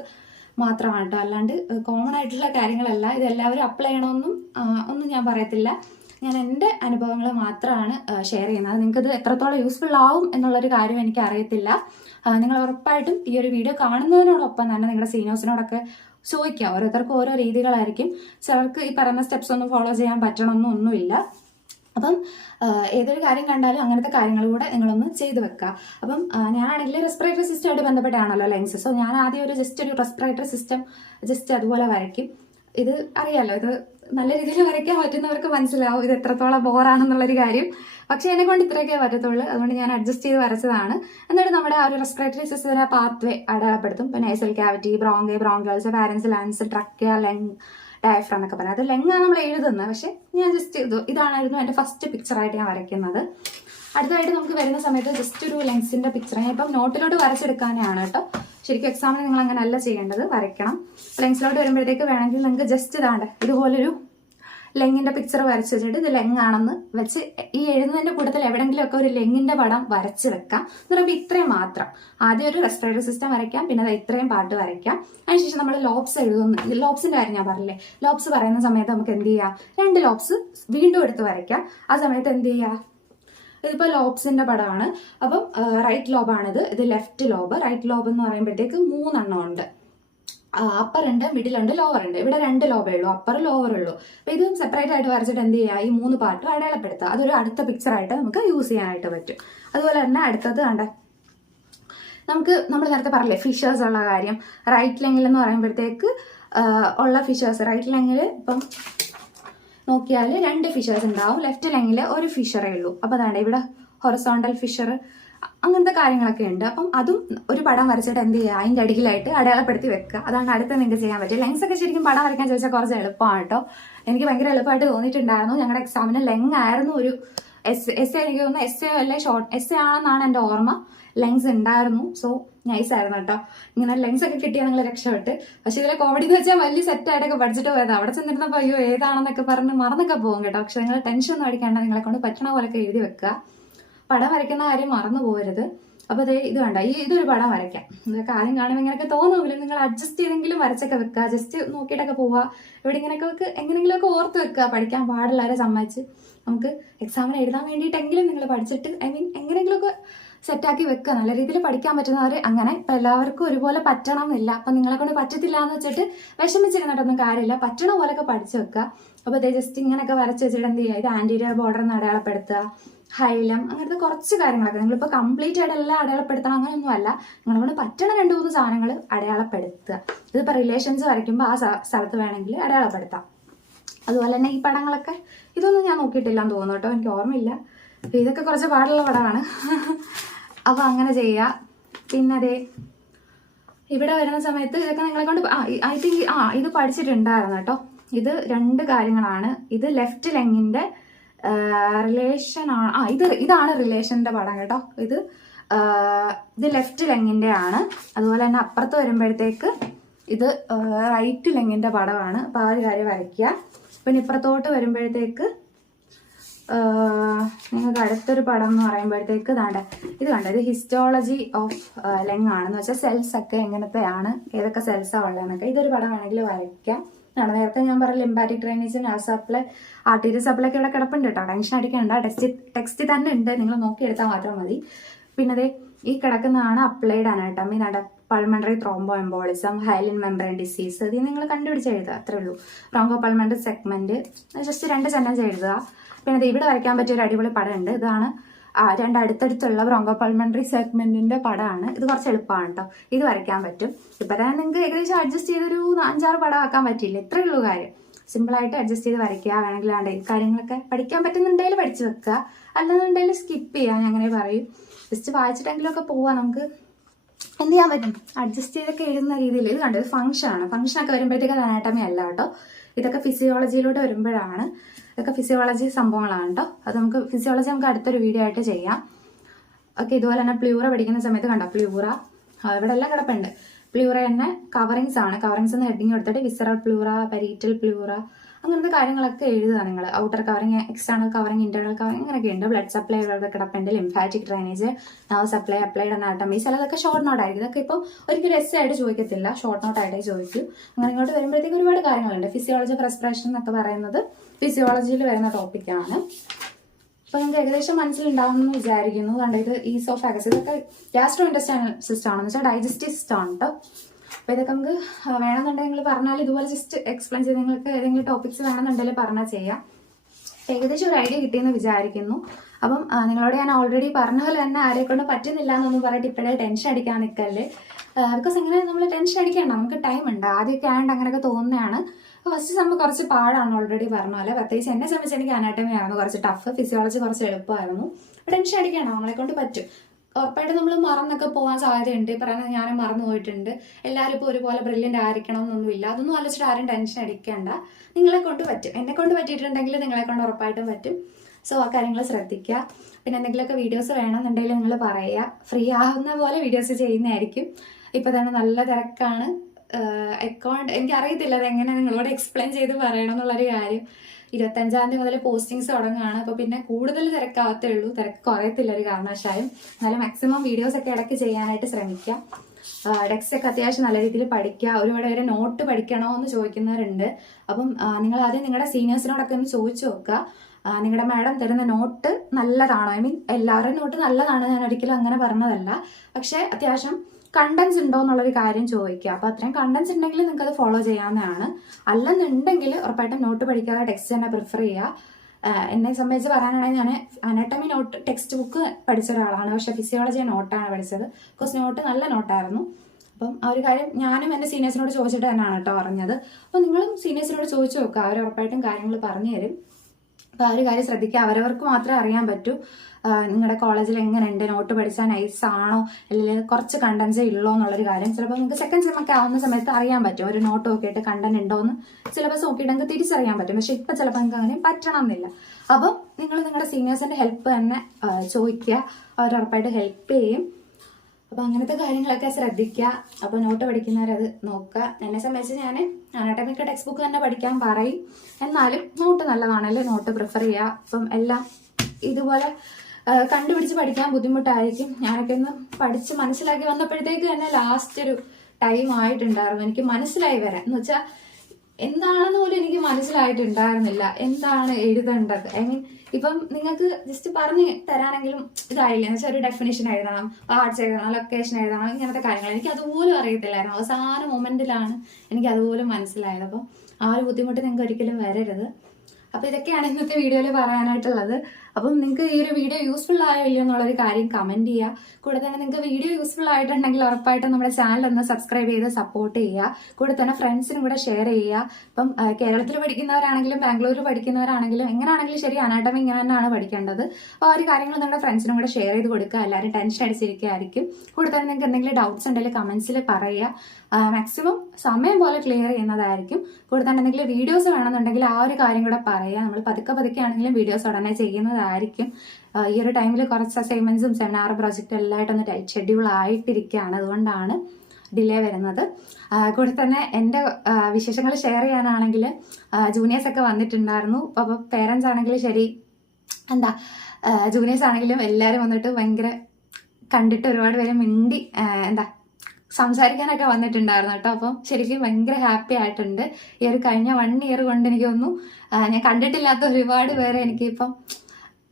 മാത്രമാണ് കേട്ടോ അല്ലാണ്ട് കോമൺ ആയിട്ടുള്ള കാര്യങ്ങളല്ല. ഇത് എല്ലാവരും അപ്ലൈ ചെയ്യണമെന്നും ഒന്നും ഞാൻ പറയത്തില്ല. ഞാൻ എന്റെ അനുഭവങ്ങൾ മാത്രമാണ് ഷെയർ ചെയ്യുന്നത്. നിങ്ങൾക്കത് എത്രത്തോളം യൂസ്ഫുൾ ആവും എന്നുള്ളൊരു കാര്യം എനിക്ക് അറിയത്തില്ല നിങ്ങൾ ഉറപ്പായിട്ടും ഈ ഒരു വീഡിയോ കാണുന്നതിനോടൊപ്പം തന്നെ നിങ്ങളുടെ സീനിയേഴ്സിനോടൊക്കെ ചോദിക്കുക ഓരോരുത്തർക്കും ഓരോ രീതികളായിരിക്കും. ചിലർക്ക് ഈ പറയുന്ന സ്റ്റെപ്സ് ഒന്നും ഫോളോ ചെയ്യാൻ പറ്റണമെന്നും ഒന്നുമില്ല. അപ്പം ഏതൊരു കാര്യം കണ്ടാലും അങ്ങനത്തെ കാര്യങ്ങൾ കൂടെ നിങ്ങളൊന്ന് ചെയ്തു വെക്കുക. അപ്പം ഞാനാണെങ്കിൽ റെസ്പിറേറ്ററി സിസ്റ്റമായിട്ട് ബന്ധപ്പെട്ടാണല്ലോ ലെൻസ് സോ ഞാൻ ആദ്യം ഒരു ജസ്റ്റ് ഒരു റെസ്പിറേറ്ററി സിസ്റ്റം ജസ്റ്റ് അതുപോലെ വരയ്ക്കും. ഇത് അറിയാലോ ഇത് നല്ല രീതിയിൽ വരയ്ക്കാൻ പറ്റുന്നവർക്ക് മനസ്സിലാവും ഇത് എത്രത്തോളം ബോറാണെന്നുള്ളൊരു കാര്യം. പക്ഷെ എന്നെ കൊണ്ട് ഇത്രയൊക്കെ പറ്റത്തുള്ളൂ. അതുകൊണ്ട് ഞാൻ അഡ്ജസ്റ്റ് ചെയ്ത് വരച്ചതാണ്. എന്നിട്ട് നമ്മുടെ ആ ഒരു റെസ്പിറേറ്ററി സിസ്റ്റത്തിന്റെ പാത്വേ അടയാളപ്പെടുത്തും. പിന്നെ നേസൽ ക്യാവിറ്റി ബ്രോങ്കെ ബ്രോങ്കേൾസ് പാരൻസ് ലാൻസ് ട്രക്ക ലെങ് ഡയഫ്രം എന്നൊക്കെ പറഞ്ഞാൽ അത് ലെങ്ങാണ് നമ്മൾ എഴുതുന്നത്. പക്ഷെ ഞാൻ ജസ്റ്റ് ഇത് ഇതാണായിരുന്നു എന്റെ ഫസ്റ്റ് പിക്ചറായിട്ട് ഞാൻ വരയ്ക്കുന്നത്. അടുത്തതായിട്ട് നമുക്ക് വരുന്ന സമയത്ത് ജസ്റ്റ് ഒരു ലെങ്സിന്റെ പിക്ചർ ഞാൻ ഇപ്പം നോട്ടിലോട്ട് വരച്ചെടുക്കാനാണ് കേട്ടോ. ശരിക്കും എക്സാമിന് നിങ്ങൾ അങ്ങനെ അല്ല ചെയ്യേണ്ടത്. വരയ്ക്കണം. ലെങ്സിലോട്ട് വരുമ്പോഴത്തേക്ക് വേണമെങ്കിൽ നിങ്ങൾക്ക് ജസ്റ്റ് ഇതാണ്ട് ഇതുപോലൊരു ലെങ്ങിന്റെ പിക്ചർ വരച്ച് വെച്ചിട്ട് ഇത് ലെങ്ങാണെന്ന് വെച്ച് ഈ എഴുതുന്നതിന്റെ കൂട്ടത്തിൽ എവിടെങ്കിലും ഒക്കെ ഒരു ലെങ്ങിന്റെ പടം വരച്ച് വെക്കാം. എന്ന് പറയുമ്പോൾ ഇത്രയും മാത്രം. ആദ്യം ഒരു റെസ്പിറേറ്ററി സിസ്റ്റം വരയ്ക്കാം. പിന്നെ അത് ഇത്രയും പാട്ട് വരയ്ക്കാം. അതിനുശേഷം നമ്മൾ ലോബ്സ് എഴുതുന്നു ലോബ്സിന്റെ കാര്യം ഞാൻ പറഞ്ഞില്ലേ? ലോബ്സ് പറയുന്ന സമയത്ത് നമുക്ക് എന്ത് ചെയ്യാം? രണ്ട് ലോബ്സ് വീണ്ടും എടുത്ത് വരയ്ക്കാം. ആ സമയത്ത് എന്ത് ചെയ്യാം? ഇതിപ്പോൾ ലോബ്സിന്റെ പടമാണ്. അപ്പം റൈറ്റ് ലോബാണിത് ഇത് ലെഫ്റ്റ് ലോബ് റൈറ്റ് ലോബ് എന്ന് പറയുമ്പോഴത്തേക്ക് മൂന്നെണ്ണം ഉണ്ട്. അപ്പർ ഉണ്ട് മിഡിൽ ഉണ്ട് ലോവർ ഉണ്ട്. ഇവിടെ രണ്ട് ലോബേ ഉള്ളൂ. അപ്പർ ലോവർ ഉള്ളൂ. അപ്പൊ ഇത് സെപ്പറേറ്റ് ആയിട്ട് വരച്ചിട്ട് എന്ത് ചെയ്യുക ഈ മൂന്ന് പാർട്ടും അടയാളപ്പെടുത്തുക അതൊരു അടുത്ത പിക്ചർ ആയിട്ട് നമുക്ക് യൂസ് ചെയ്യാനായിട്ട് പറ്റും. അതുപോലെ തന്നെ അടുത്തത് കണ്ട? നമുക്ക് നമ്മൾ നേരത്തെ പറഞ്ഞില്ലേ ഫിഷേഴ്സ് ഉള്ള കാര്യം. റൈറ്റ് ലെങ്ങിൽ എന്ന് പറയുമ്പോഴത്തേക്ക് ഉള്ള ഫിഷേഴ്സ് റൈറ്റ് ലെങ്ങിൽ ഇപ്പം നോക്കിയാൽ രണ്ട് ഫിഷേഴ്സ് ഉണ്ടാവും. ലെഫ്റ്റ് ലെങ്ങിൽ ഒരു ഫിഷറേ ഉള്ളൂ അപ്പോൾ അതാണ് ഇവിടെ ഹൊറസോണ്ടൽ ഫിഷർ അങ്ങനത്തെ കാര്യങ്ങളൊക്കെ ഉണ്ട്. അപ്പം അതും ഒരു പടം വരച്ചിട്ട് എന്ത് ചെയ്യുക? അതിന്റെ അടിയിലായിട്ട് അടയാളപ്പെടുത്തി വെക്കുക. അതാണ് അടുത്ത നിങ്ങൾക്ക് ചെയ്യാൻ പറ്റുക ലെങ്സ് ഒക്കെ ശരിക്കും പടം വരയ്ക്കാൻ ചോദിച്ചാൽ കുറച്ച് എളുപ്പമാണ് കേട്ടോ എനിക്ക് ഭയങ്കര എളുപ്പമായിട്ട് തോന്നിയിട്ടുണ്ടായിരുന്നു. ഞങ്ങളുടെ എക്സാമിന് ലെങ് ആയിരുന്നു ഒരു എസ് എസ് എനിക്ക് തോന്നുന്നു എസ് എ അല്ലെ ഷോർട്ട് എസ് എ ആണെന്നാണ് എന്റെ ഓർമ്മ. ലെങ്സ് ഉണ്ടായിരുന്നു. സോ നൈസ് ആയിരുന്നു കേട്ടോ. ഇങ്ങനെ ലെങ്സ് ഒക്കെ കിട്ടിയാൽ നിങ്ങൾ രക്ഷപ്പെട്ട്. പക്ഷെ ഇതിലെ കോമഡി എന്ന് വെച്ചാൽ വലിയ സെറ്റായിട്ടൊക്കെ പഠിച്ചിട്ട് പോയത്. അവിടെ ചെന്നിരുന്നപ്പോൾ അയ്യോ ഏതാണെന്നൊക്കെ പറഞ്ഞ് മറന്നൊക്കെ പോകും കേട്ടോ. പക്ഷെ നിങ്ങൾ ടെൻഷൻ ഒന്നും അടിക്കാണ്ട്. നിങ്ങളെ കൊണ്ട് പറ്റണ പോലൊക്കെ എഴുതി വെക്കുക. പടം വരയ്ക്കുന്ന കാര്യം മറന്നു പോകരുത് അപ്പോൾ അതേ ഇത് വേണ്ട ഈ ഇതൊരു പടം വരയ്ക്കാം. ഇതൊക്കെ ആദ്യം കാണുമ്പോൾ ഇങ്ങനെയൊക്കെ തോന്നുമില്ല നിങ്ങൾ അഡ്ജസ്റ്റ് ചെയ്തെങ്കിലും വരച്ചൊക്കെ വെക്കുക. ജസ്റ്റ് നോക്കിയിട്ടൊക്കെ പോവുക. ഇവിടെ ഇങ്ങനെയൊക്കെ വെക്ക് എങ്ങനെയെങ്കിലുമൊക്കെ ഓർത്ത് വെക്കുക. പഠിക്കാൻ പാടുള്ളവരെ സമ്മതിച്ച്. നമുക്ക് എക്സാമിന് എഴുതാൻ വേണ്ടിയിട്ടെങ്കിലും നിങ്ങൾ പഠിച്ചിട്ട് ഐ മീൻ എങ്ങനെയെങ്കിലുമൊക്കെ സെറ്റാക്കി വെക്കുക. നല്ല രീതിയിൽ പഠിക്കാൻ പറ്റുന്നവർ അങ്ങനെ ഇപ്പം എല്ലാവർക്കും ഒരുപോലെ പറ്റണം എന്നില്ല അപ്പം നിങ്ങളെ കൊണ്ട് പറ്റത്തില്ല എന്ന് വെച്ചിട്ട് വിഷമിച്ചിരുന്നിട്ടൊന്നും കാര്യമില്ല. പറ്റണ പോലെയൊക്കെ പഠിച്ചു വെക്കുക. അപ്പോൾ ഇതേ ജസ്റ്റ് ഇങ്ങനെയൊക്കെ വരച്ച് വെച്ചിട്ട് എന്ത് ചെയ്യുക? ഇത് ആന്റീരിയർ ബോർഡർ എന്ന് അടയാളപ്പെടുത്തുക. ഹൈലം അങ്ങനത്തെ കുറച്ച് കാര്യങ്ങളൊക്കെ. നിങ്ങളിപ്പോൾ കംപ്ലീറ്റ് ആയിട്ട് എല്ലാം അടയാളപ്പെടുത്തണം. അങ്ങനെയൊന്നും അല്ല നിങ്ങളെ കൊണ്ട് പറ്റണ രണ്ട് മൂന്ന് സാധനങ്ങൾ അടയാളപ്പെടുത്തുക. ഇതിപ്പോൾ റിലേഷൻസ് വരയ്ക്കുമ്പോൾ ആ സ്ഥ- സ്ഥലത്ത് വേണമെങ്കിൽ അടയാളപ്പെടുത്താം. അതുപോലെ തന്നെ ഈ പടങ്ങളൊക്കെ ഇതൊന്നും ഞാൻ നോക്കിയിട്ടില്ല എന്ന് തോന്നുന്നു കേട്ടോ. എനിക്ക് ഓർമ്മയില്ല. ഇതൊക്കെ കുറച്ച് പാടുള്ള പടമാണ്. അപ്പോൾ അങ്ങനെ ചെയ്യുക പിന്നെ അതേ ഇവിടെ വരുന്ന സമയത്ത് ഇതൊക്കെ നിങ്ങളെ കൊണ്ട് ഐ തിങ്ക് ആ ഇത് പഠിച്ചിട്ടുണ്ടായിരുന്നു കേട്ടോ. ഇത് രണ്ട് കാര്യങ്ങളാണ്. ഇത് ലെഫ്റ്റ് ലെങ്ങിന്റെ റിലേഷൻ ആ ഇത് ഇതാണ് റിലേഷന്റെ പടം കേട്ടോ. ഇത് ഇത് ലെഫ്റ്റ് ലെങ്ങിന്റെ ആണ്. അതുപോലെ തന്നെ അപ്പുറത്ത് വരുമ്പോഴത്തേക്ക് ഇത് റൈറ്റ് ലെങ്ങിന്റെ പടമാണ്. അപ്പോൾ ആ ഒരു കാര്യം വരയ്ക്കുക. പിന്നെ ഇപ്പുറത്തോട്ട് വരുമ്പോഴത്തേക്ക് നിങ്ങൾക്ക് അടുത്തൊരു പടം എന്ന് പറയുമ്പോഴത്തേക്ക് ഇതാണ്ട് ഇത് കണ്ട? ഇത് ഹിസ്റ്റോളജി ഓഫ് ലെങ് ആണെന്ന് വെച്ചാൽ സെൽസ് ഒക്കെ എങ്ങനത്തെയാണ് ഏതൊക്കെ സെൽസാണ് ഉള്ളതെന്നൊക്കെ. ഇതൊരു പടം വേണമെങ്കിൽ വരയ്ക്കാം. ആണ് നേരത്തെ ഞാൻ പറഞ്ഞ ലിംബാറ്റിക് ഡ്രൈനേജ് നാസ് സപ്ലൈ ആർട്ടീരിയൽ സപ്ലൈ ഒക്കെ ഇവിടെ കിടപ്പുണ്ട് കേട്ടോ. ടെൻഷൻ അടിക്കേണ്ട. ടെക്സ്റ്റ് ടെക്സ്റ്റ് തന്നെ ഉണ്ട്. നിങ്ങൾ നോക്കിയെടുത്താൽ മാത്രം മതി. പിന്നെ ദേ ഈ കിടക്കുന്നതാണ് അപ്ലൈഡ് അനാട്ടമി നട pulmonary thromboembolism hyaline membrane disease ഇത് നിങ്ങൾ കണ്ടുപിടിച്ച് എഴുതുക അത്രേ ഉള്ളൂ. റോങ്കോ പൾമണറി സെഗ്മെന്റ് ജസ്റ്റ് രണ്ട് സെന്റൻസ് എഴുതുക. പിന്നെ ദേ ഇവിടെ വരയ്ക്കാൻ പറ്റിയ ഒരു അടിപൊളി പടമുണ്ട്. ഇതാണ് രണ്ട് അടുത്തടുത്തുള്ള ബ്രോങ്കോ പൾമണറി സെഗ്മെന്റിന്റെ പടമാണ്. ഇത് കുറച്ച് എളുപ്പമാണ് കേട്ടോ ഇത് വരയ്ക്കാൻ പറ്റും. ഇപ്പൊ തന്നെ നിങ്ങൾക്ക് ഏകദേശം അഡ്ജസ്റ്റ് ചെയ്തൊരു അഞ്ചാറ് പടം ആക്കാൻ പറ്റില്ല ഇത്രയേ ഉള്ളൂ കാര്യം. സിമ്പിളായിട്ട് അഡ്ജസ്റ്റ് ചെയ്ത് വരയ്ക്കുക. വേണമെങ്കിൽ ആണ്ട് കാര്യങ്ങളൊക്കെ പഠിക്കാൻ പറ്റുന്നുണ്ടെങ്കിൽ പഠിച്ചു വെക്കുക. അല്ലെന്നുണ്ടെങ്കിൽ സ്കിപ്പ് ചെയ്യാൻ അങ്ങനെ പറയും. ജസ്റ്റ് വായിച്ചിട്ടെങ്കിലും ഒക്കെ പോവാം നമുക്ക്. എന്ത് ചെയ്യാൻ പറ്റും അഡ്ജസ്റ്റ് ചെയ്തൊക്കെ എഴുതുന്ന രീതിയിൽ. ഇത് കണ്ടത് ഫംഗ്ഷൻ ആണ്. ഫംഗ്ഷൻ ഒക്കെ വരുമ്പോഴത്തേക്ക് അത് അനാട്ടമി അല്ല കേട്ടോ. ഇതൊക്കെ ഫിസിയോളജിയിലൂടെ വരുമ്പോഴാണ്. ഇതൊക്കെ ഫിസിയോളജി സംഭവങ്ങളാണ് കേട്ടോ. അത് നമുക്ക് ഫിസിയോളജി നമുക്ക് അടുത്തൊരു വീഡിയോ ആയിട്ട് ചെയ്യാം. ഓക്കെ ഇതുപോലെ തന്നെ പ്ലൂറ പഠിക്കുന്ന സമയത്ത് കണ്ടോ? പ്ലൂറ ഇവിടെ എല്ലാം കിടപ്പുണ്ട്. പ്ലൂറ തന്നെ കവറിങ്സ് ആണ്. കവറിങ്സ് എന്ന് ഹെഡിങ് കൊടുത്തിട്ട് വിസറൽ പ്ലൂറ പെരീറ്റൽ പ്ലൂറ അങ്ങനത്തെ കാര്യങ്ങളൊക്കെ എഴുതുക നിങ്ങൾ outer covering external covering internal covering അങ്ങനെയൊക്കെ ഉണ്ട്. ബ്ലഡ് സപ്ലൈ ഉള്ളത് കിടപ്പുണ്ട് lymphatic drainage nerve supply applied anatomy ചിലതൊക്കെ ഷോർട്ട് നോട്ട് ആയിരിക്കും. ഇതൊക്കെ ഇപ്പം ഒരിക്കലും എസ് ആയിട്ട് ചോദിക്കത്തില്ല. ഷോർട്ട് നോട്ട് ആയിട്ടേ ചോദിക്കൂ. അങ്ങനെ ഇങ്ങോട്ട് വരുമ്പോഴത്തേക്ക് ഒരുപാട് കാര്യങ്ങളുണ്ട്. ഫിസിയോളജി ഓഫ് എന്നൊക്കെ പറയുന്നത് ഫിസിയോളജിയിൽ വരുന്ന ടോപ്പിക്കാണ് അപ്പൊ നിങ്ങൾക്ക് ഏകദേശം മനസ്സിലുണ്ടാവും എന്ന് വിചാരിക്കുന്നു ഈസ് ഓഫ് ഈസോഫാഗസ് ഇതൊക്കെ ഗ്യാസ്ട്രോ ഇൻഡസ്റ്റൈനൽ സിസ്റ്റം ആണെന്ന് വെച്ചാൽ ഡൈജസ്റ്റീവ് സിസ്റ്റം ആണ് കേട്ടോ അപ്പൊ ഇതൊക്കെ നമുക്ക് വേണമെന്നുണ്ടെങ്കിൽ നിങ്ങൾ പറഞ്ഞാൽ ഇതുപോലെ ജസ്റ്റ് എക്സ്പ്ലെയിൻ ചെയ്ത് നിങ്ങൾക്ക് ഏതെങ്കിലും ടോപ്പിക്സ് വേണമെന്നുണ്ടെങ്കിൽ പറഞ്ഞാൽ ചെയ്യാം. ഏകദേശം ഒരു ഐഡിയ കിട്ടിയെന്ന് വിചാരിക്കുന്നു. അപ്പം നിങ്ങളോട് ഞാൻ ഓൾറെഡി പറഞ്ഞ പോലെ തന്നെ ആരെക്കൊണ്ട് കൊണ്ട് പറ്റുന്നില്ല എന്നൊന്നും പറഞ്ഞിട്ട് ഇപ്പോഴേ ടെൻഷൻ അടിക്കാൻ നിൽക്കല്ലേ ബിക്കോസ് അങ്ങനെ നമ്മൾ ടെൻഷൻ അടിക്കേണ്ട നമുക്ക് ടൈം ഉണ്ട്. ആദ്യമൊക്കെ ആയതുകൊണ്ട് അങ്ങനെയൊക്കെ തോന്നുന്നതാണ്. ഫസ്റ്റ് സംഭവം കുറച്ച് പാടാണ് ഓൾറെഡി പറഞ്ഞ പോലെ. പ്രത്യേകിച്ച് എന്നെ സംബന്ധിച്ച് എനിക്ക് അനാട്ടമി ആയിരുന്നു കുറച്ച് ടഫ് ഫിസിയോളജി കുറച്ച് എളുപ്പമായിരുന്നു. ടെൻഷൻ അടിക്കണം നമ്മളെ കൊണ്ട് പറ്റും. ഉറപ്പായിട്ടും നമ്മൾ മറന്നൊക്കെ പോകാൻ സാധ്യതയുണ്ട്. പറയുന്നത് ഞാനും മറന്നു പോയിട്ടുണ്ട്. എല്ലാവരും ഇപ്പോൾ ഒരുപോലെ ബ്രില്യന്റ് ആയിരിക്കണം എന്നൊന്നുമില്ല അതൊന്നും ആലോചിച്ചിട്ട് ആരും ടെൻഷൻ അടിക്കേണ്ട. നിങ്ങളെ കൊണ്ട് പറ്റും. എന്നെ കൊണ്ട് പറ്റിയിട്ടുണ്ടെങ്കിൽ നിങ്ങളെ കൊണ്ട് ഉറപ്പായിട്ടും പറ്റും. സോ ആ കാര്യങ്ങൾ ശ്രദ്ധിക്കുക. പിന്നെ എന്തെങ്കിലുമൊക്കെ വീഡിയോസ് വേണമെന്നുണ്ടെങ്കിൽ നിങ്ങൾ പറയുക. ഫ്രീ ആവുന്ന പോലെ വീഡിയോസ് ചെയ്യുന്നതായിരിക്കും. ഇപ്പോൾ തന്നെ നല്ല തിരക്കാണ്. അക്കൗണ്ട് എനിക്കറിയത്തില്ല അത് എങ്ങനെ നിങ്ങളോട് എക്സ്പ്ലെയിൻ ചെയ്ത് പറയണം എന്നുള്ളൊരു കാര്യം. ഇരുപത്തഞ്ചാം തീയതി മുതൽ പോസ്റ്റിങ്സ് തുടങ്ങുകയാണ്. അപ്പോൾ പിന്നെ കൂടുതൽ തിരക്കാവത്തേ ഉള്ളൂ. തിരക്ക് കുറയത്തില്ല ഒരു കാരണവശാലും. എന്നാലും മാക്സിമം വീഡിയോസ് ഒക്കെ ഇടയ്ക്ക് ചെയ്യാനായിട്ട് ശ്രമിക്കാം. ഡെക്സ് ഒക്കെ അത്യാവശ്യം നല്ല രീതിയിൽ പഠിക്കുക. ഒരുപാട് പേര് നോട്ട് പഠിക്കണോ എന്ന് ചോദിക്കുന്നവരുണ്ട്. അപ്പം നിങ്ങൾ ആദ്യം നിങ്ങളുടെ സീനിയേഴ്സിനോടൊക്കെ ഒന്ന് ചോദിച്ചു നോക്കുക. നിങ്ങളുടെ മാഡം തരുന്ന നോട്ട് നല്ലതാണോ? ഐ മീൻ എല്ലാവരുടെയും നോട്ട് നല്ലതാണ്. ഞാൻ ഒരിക്കലും അങ്ങനെ പറഞ്ഞതല്ല. പക്ഷേ അത്യാവശ്യം കണ്ടൻസ് ഉണ്ടോ എന്നുള്ളൊരു കാര്യം ചോദിക്കുക. അപ്പോൾ അത്രയും കണ്ടൻസ് ഉണ്ടെങ്കിൽ നിങ്ങൾക്ക് അത് ഫോളോ ചെയ്യാവുന്നതാണ്. അല്ലെന്നുണ്ടെങ്കിൽ ഉറപ്പായിട്ടും നോട്ട് പഠിക്കാതെ ടെക്സ്റ്റ് തന്നെ പ്രിഫർ ചെയ്യുക. എന്നെ സംബന്ധിച്ച് പറയാനാണെങ്കിൽ ഞാൻ അനാട്ടമി നോട്ട് ടെക്സ്റ്റ് ബുക്ക് പഠിച്ച ഒരാളാണ്. പക്ഷെ ഫിസിയോളജി നോട്ടാണ് പഠിച്ചത്. ബിക്കോസ് നോട്ട് നല്ല നോട്ടായിരുന്നു അപ്പം ആ ഒരു കാര്യം ഞാനും എന്റെ സീനിയേഴ്സിനോട് ചോദിച്ചിട്ട് തന്നെയാണ് കേട്ടോ പറഞ്ഞത്. അപ്പോൾ നിങ്ങളും സീനിയേഴ്സിനോട് ചോദിച്ചു നോക്കുക അവർ ഉറപ്പായിട്ടും കാര്യങ്ങൾ പറഞ്ഞു തരും. അപ്പോൾ ആ ഒരു കാര്യം ശ്രദ്ധിക്കുക. അവരവർക്ക് മാത്രമേ അറിയാൻ പറ്റൂ. നിങ്ങളുടെ കോളേജിൽ എങ്ങനെയുണ്ട് നോട്ട് പഠിച്ചാൽ നൈസ് ആണോ? അല്ലെങ്കിൽ കുറച്ച് കണ്ടൻസ് ഉള്ളോ എന്നുള്ളൊരു കാര്യം. ചിലപ്പോൾ നിങ്ങൾക്ക് സെക്കൻഡ് സെം ഒക്കെ ആവുന്ന സമയത്ത് അറിയാൻ പറ്റും. ഒരു നോട്ട് നോക്കിയിട്ട് കണ്ടന്റ് ഉണ്ടോ എന്ന് സിലബസ് നോക്കിയിട്ട് നിങ്ങൾക്ക് തിരിച്ചറിയാൻ പറ്റും. പക്ഷെ ഇപ്പം ചിലപ്പോൾ നിങ്ങൾക്ക് അങ്ങനെ പറ്റണം എന്നില്ല അപ്പം നിങ്ങൾ നിങ്ങളുടെ സീനിയേഴ്സിന്റെ ഹെൽപ്പ് തന്നെ ചോദിക്കുക അവർ ഉറപ്പായിട്ട് ഹെൽപ്പ് ചെയ്യും. അപ്പോൾ അങ്ങനത്തെ കാര്യങ്ങളൊക്കെ ശ്രദ്ധിക്കുക അപ്പോൾ നോട്ട് പഠിക്കുന്നവരത് നോക്കുക എന്നെ സംബന്ധിച്ച് ഞാൻ അനാട്ടമിക്ക ടെക്സ്റ്റ് ബുക്ക് തന്നെ പഠിക്കാൻ പറയും. എന്നാലും നോട്ട് നല്ലതാണല്ലേ? നോട്ട് പ്രിഫർ ചെയ്യുക അപ്പം എല്ലാം ഇതുപോലെ കണ്ടുപിടിച്ച് പഠിക്കാൻ ബുദ്ധിമുട്ടായിരിക്കും. ഞാനൊക്കെ ഒന്ന് പഠിച്ച് മനസ്സിലാക്കി വന്നപ്പോഴത്തേക്ക് തന്നെ ലാസ്റ്റ് ഒരു ടൈം ആയിട്ടുണ്ടായിരുന്നു. എനിക്ക് മനസ്സിലായി വരാൻ എന്ന് വെച്ചാൽ എന്താണെന്ന് പോലും എനിക്ക് മനസ്സിലായിട്ടുണ്ടായിരുന്നില്ല. എന്താണ് എഴുതേണ്ടത്? ഐ മീൻ ഇപ്പം നിങ്ങൾക്ക് ജസ്റ്റ് പറഞ്ഞു തരാനെങ്കിലും ഇതായില്ല എന്ന് വെച്ചാൽ ഒരു ഡെഫിനേഷൻ എഴുതണം പാർട്സ് എഴുതണം ലൊക്കേഷൻ എഴുതണം ഇങ്ങനത്തെ കാര്യങ്ങൾ. എനിക്ക് അതുപോലും അറിയത്തില്ലായിരുന്നു. അവസാന മൊമെന്റിലാണ് എനിക്ക് അതുപോലും മനസ്സിലായത്. അപ്പം ആ ഒരു ബുദ്ധിമുട്ട് നിങ്ങൾക്ക് ഒരിക്കലും വരരുത്. അപ്പോൾ ഇതൊക്കെയാണ് ഇന്നത്തെ വീഡിയോയിൽ പറയാനായിട്ടുള്ളത്. അപ്പം നിങ്ങൾക്ക് ഈ ഒരു വീഡിയോ യൂസ്ഫുൾ ആയോ ഇല്ലയോ എന്നുള്ളൊരു കാര്യം കമന്റ് ചെയ്യുക കൂടെ തന്നെ നിങ്ങൾക്ക് വീഡിയോ യൂസ്ഫുൾ ആയിട്ടുണ്ടെങ്കിൽ ഉറപ്പായിട്ടും നമ്മുടെ ചാനൽ ഒന്ന് സബ്സ്ക്രൈബ് ചെയ്ത് സപ്പോർട്ട് ചെയ്യുക കൂടെ തന്നെ ഫ്രണ്ട്സിനും കൂടെ ഷെയർ ചെയ്യുക ഇപ്പം ആ, കേരളത്തിൽ പഠിക്കുന്നവരാണെങ്കിലും ബാംഗ്ലൂരിൽ പഠിക്കുന്നവരാണെങ്കിലും എങ്ങനെയാണെങ്കിലും ശരി അനാട്ടമി ഇങ്ങനെ തന്നെയാണ് പഠിക്കേണ്ടത്. അപ്പോൾ ആ ഒരു കാര്യങ്ങൾ നിങ്ങളുടെ ഫ്രണ്ട്സിനും കൂടെ ഷെയർ ചെയ്ത് കൊടുക്കുക. എല്ലാവരും ടെൻഷൻ അടിച്ചിരിക്കുകയായിരിക്കും കൂടെ തന്നെ നിങ്ങൾക്ക് എന്തെങ്കിലും ഡൗട്ട്സ് ഉണ്ടെങ്കിൽ കമൻസിൽ പറയുക. മാക്സിമം സമയം പോലെ ക്ലിയർ ചെയ്യുന്നതായിരിക്കും. കൂടെ തന്നെ എന്തെങ്കിലും വീഡിയോസ് വേണമെന്നുണ്ടെങ്കിൽ ആ ഒരു കാര്യം കൂടെ പറയുക നമ്മൾ പതുക്കെ പതുക്കെ ആണെങ്കിലും വീഡിയോസ് ഉടനെ ചെയ്യുന്നതായിരിക്കും. ഈ ഒരു ടൈമിൽ കുറച്ച് അസൈൻമെന്റ്സും സെമിനാർ പ്രോജക്റ്റും എല്ലായിട്ടൊന്ന് ടൈറ്റ് ഷെഡ്യൂൾ ആയിട്ടിരിക്കുകയാണ്. അതുകൊണ്ടാണ് ഡിലേ വരുന്നത്. കൂടെ തന്നെ എന്റെ വിശേഷങ്ങൾ ഷെയർ ചെയ്യാനാണെങ്കിൽ ജൂനിയേഴ്സ് ഒക്കെ വന്നിട്ടുണ്ടായിരുന്നു. അപ്പോൾ പേരൻസ് ആണെങ്കിലും ശരി എന്താ ജൂനിയേഴ്സ് ആണെങ്കിലും എല്ലാവരും വന്നിട്ട് ഭയങ്കര കണ്ടിട്ട് ഒരുപാട് പേര് മിണ്ടി എന്താ സംസാരിക്കാനൊക്കെ വന്നിട്ടുണ്ടായിരുന്നു കേട്ടോ. അപ്പം ശരിക്കും ഭയങ്കര ഹാപ്പി ആയിട്ടുണ്ട്. ഈ ഒരു കഴിഞ്ഞ വൺ ഇയർ കൊണ്ട് എനിക്ക് തോന്നുന്നു ഞാൻ കണ്ടിട്ടില്ലാത്ത ഒരുപാട് പേരെ എനിക്കിപ്പം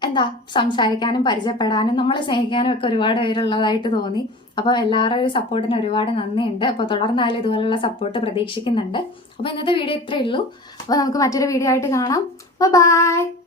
എന്താ സംസാരിക്കാനും പരിചയപ്പെടാനും നമ്മൾ സ്നേഹിക്കാനും ഒക്കെ ഒരുപാട് പേരുള്ളതായിട്ട് തോന്നി. അപ്പോൾ എല്ലാവരുടെയും സപ്പോർട്ടിന് ഒരുപാട് നന്ദിയുണ്ട്. അപ്പോൾ തുടർന്നാലും ഇതുപോലുള്ള സപ്പോർട്ട് പ്രതീക്ഷിക്കുന്നുണ്ട്. അപ്പോൾ ഇന്നത്തെ വീഡിയോ ഇത്രയേ ഉള്ളൂ. അപ്പോൾ നമുക്ക് മറ്റൊരു വീഡിയോ ആയിട്ട് കാണാം. ബൈ